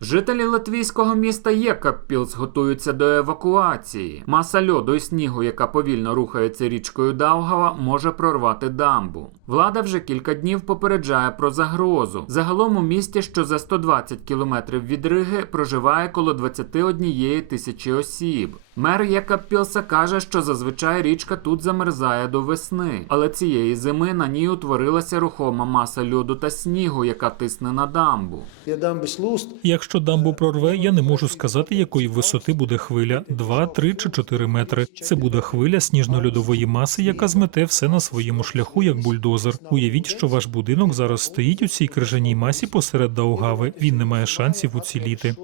Жителі латвійського міста Єкаппілс готуються до евакуації. Маса льоду і снігу, яка повільно рухається річкою Даугава, може прорвати дамбу. Влада вже кілька днів попереджає про загрозу. Загалом у місті, що за 120 кілометрів від Риги, проживає коло 21 тисячі осіб. Мер Єкаппілса каже, що зазвичай річка тут замерзає до весни, але цієї зими на ній утворилася рухома маса льоду та снігу, яка тисне на дамбу. Slūst, Якщо дамбу прорве, я не можу сказати, якої висоти буде хвиля 2, 3 чи 4 метри. Це буде хвиля сніжно-льодової маси, яка змете все на своєму шляху, як бульдозер. Уявіть, що ваш будинок зараз стоїть у цій крижаній масі посеред Даугави. Він не має шансів уціліти.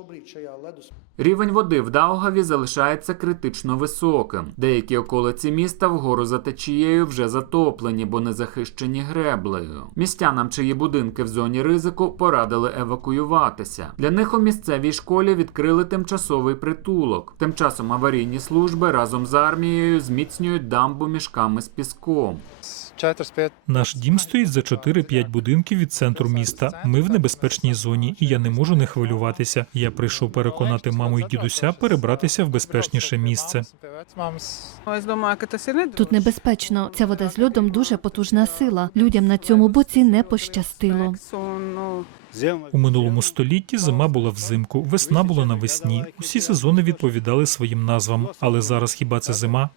Рівень води в Даугаві залишається критично високим. Деякі околиці міста вгору за течією вже затоплені, бо не захищені греблею. Містянам, чиї будинки в зоні ризику, порадили евакуюватися. Для них у місцевій школі відкрили тимчасовий притулок. Тим часом аварійні служби разом з армією зміцнюють дамбу мішками з піском. 4-5 Наш дім стоїть за 4-5 будинків від центру міста. Ми в небезпечній зоні, і я не можу не хвилюватися. Я прийшов переконати маму і дідуся перебратися в безпечніше місце. Тут небезпечно. Ця вода з льодом дуже потужна сила. Людям на цьому боці не пощастило. У минулому столітті зима була взимку, весна була навесні. Усі сезони відповідали своїм назвам. Але зараз хіба це зима?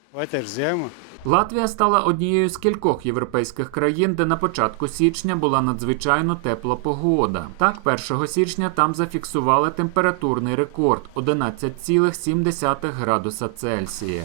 Латвія стала однією з кількох європейських країн, де на початку січня була надзвичайно тепла погода. Так, 1 січня там зафіксували температурний рекорд 11,7 градуса Цельсія.